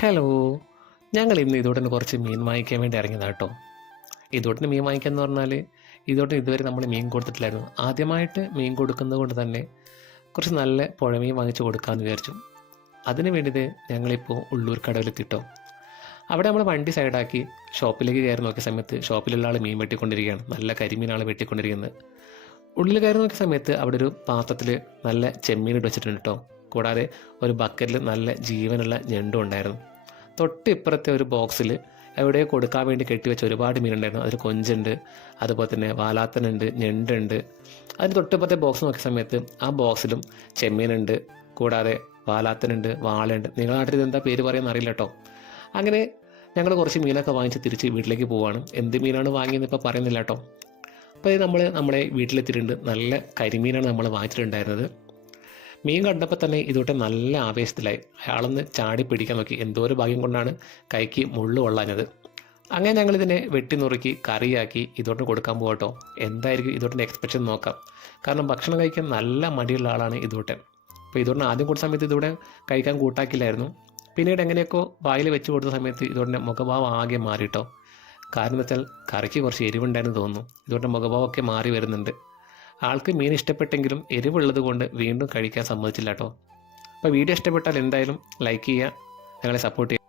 Hello, ഞങ്ങൾ ഇന്ന് ഇതോട്ടിന് കുറച്ച് മീൻ വാങ്ങിക്കാൻ വേണ്ടി ഇറങ്ങിയതാണ് കേട്ടോ. ഇതോട്ടിന് മീൻ വാങ്ങിക്കുക എന്ന് പറഞ്ഞാൽ ഇതോട്ടിന് ഇതുവരെ നമ്മൾ മീൻ കൊടുത്തിട്ടില്ലായിരുന്നു. ആദ്യമായിട്ട് മീൻ കൊടുക്കുന്നത് കൊണ്ട് തന്നെ കുറച്ച് നല്ല പുഴമീൻ വാങ്ങിച്ച് കൊടുക്കാമെന്ന് വിചാരിച്ചു. അതിന് വേണ്ടിയിട്ട് ഞങ്ങളിപ്പോൾ ഉള്ളൂർ കടവിലെത്തിട്ടോ. അവിടെ നമ്മൾ വണ്ടി സൈഡാക്കി ഷോപ്പിലേക്ക് കയറി നോക്കിയ സമയത്ത് ഷോപ്പിലുള്ള ആൾ മീൻ വെട്ടിക്കൊണ്ടിരിക്കുകയാണ്. നല്ല കരിമീനാണ് വെട്ടിക്കൊണ്ടിരിക്കുന്നത്. ഉള്ളിൽ കയറി നോക്കിയ സമയത്ത് അവിടെ ഒരു പാത്രത്തിൽ നല്ല ചെമ്മീൻ ഇട്ട് വെച്ചിട്ടുണ്ട് കേട്ടോ. കൂടാതെ ഒരു ബക്കറ്റിൽ നല്ല ജീവനുള്ള ഞണ്ടും ഉണ്ടായിരുന്നു. തൊട്ട് ഇപ്പുറത്തെ ഒരു ബോക്സിൽ എവിടെയോ കൊടുക്കാൻ വേണ്ടി കെട്ടിവെച്ച ഒരുപാട് മീനുണ്ടായിരുന്നു. അതിൽ കൊഞ്ചുണ്ട്, അതുപോലെ തന്നെ വാലാത്തനുണ്ട്, ഞണ്ടുണ്ട്. അതിന് തൊട്ടിപ്പുറത്തെ ബോക്സ് നോക്കിയ സമയത്ത് ആ ബോക്സിലും ചെമ്മീനുണ്ട്, കൂടാതെ വാലാത്തനുണ്ട്, വാളയുണ്ട്. നിങ്ങളുടെ നാട്ടിൽ ഇതെന്താ പേര് പറയുമെന്ന് അറിയില്ല കേട്ടോ. അങ്ങനെ ഞങ്ങൾ കുറച്ച് മീനൊക്കെ വാങ്ങിച്ച് തിരിച്ച് വീട്ടിലേക്ക് പോവുകയാണ്. എന്ത് മീനാണ് വാങ്ങിയെന്ന് ഇപ്പോൾ പറയുന്നില്ല കേട്ടോ. അപ്പോൾ ഇത് നമ്മുടെ വീട്ടിലെത്തിയിട്ടുണ്ട്. നല്ല കരിമീനാണ് നമ്മൾ വാങ്ങിച്ചിട്ടുണ്ടായിരുന്നത്. മീൻ കണ്ടപ്പോൾ തന്നെ ഇതോട്ടെ നല്ല ആവേശത്തിലായി. അയാളൊന്ന് ചാടി പിടിക്കാൻ നോക്കി. എന്തോ ഒരു ഭാഗ്യം കൊണ്ടാണ് കൈക്ക് മുള്ളു കൊള്ളാഞ്ഞത്. അങ്ങനെ ഞങ്ങളിതിനെ വെട്ടി നുറുക്കി കറിയാക്കി ഇതോട്ട് കൊടുക്കാൻ പോകട്ടോ. എന്തായിരിക്കും ഇതോട്ടിൻ്റെ എക്സ്പെക്ഷൻ നോക്കാം. കാരണം ഭക്ഷണം കഴിക്കാൻ നല്ല മടിയുള്ള ആളാണ് ഇതോട്ടെ. അപ്പോൾ ഇതോട്ടിന് ആദ്യം കൊടുത്ത സമയത്ത് ഇതോടെ കഴിക്കാൻ കൂട്ടാക്കില്ലായിരുന്നു. പിന്നീട് എങ്ങനെയൊക്കെ വായിൽ വെച്ച് കൊടുത്ത സമയത്ത് ഇതോട്ടിൻ്റെ മുഖഭാവം ആകെ മാറിയിട്ടോ. കാരണം എന്ന് വെച്ചാൽ കറിക്ക് കുറച്ച് എരിവുണ്ടായിരുന്നു തോന്നുന്നു. ഇതോട്ടിൻ്റെ മുഖഭാവമൊക്കെ മാറി വരുന്നുണ്ട്. ആൾക്ക് മീൻ ഇഷ്ടപ്പെട്ടെങ്കിലും എരിവുള്ളത് കൊണ്ട് വീണ്ടും കഴിക്കാൻ സമ്മതിച്ചില്ല കേട്ടോ. അപ്പോൾ വീഡിയോ ഇഷ്ടപ്പെട്ടാൽ എന്തായാലും ലൈക്ക് ചെയ്യുക, ഞങ്ങളെ സപ്പോർട്ട് ചെയ്യുക.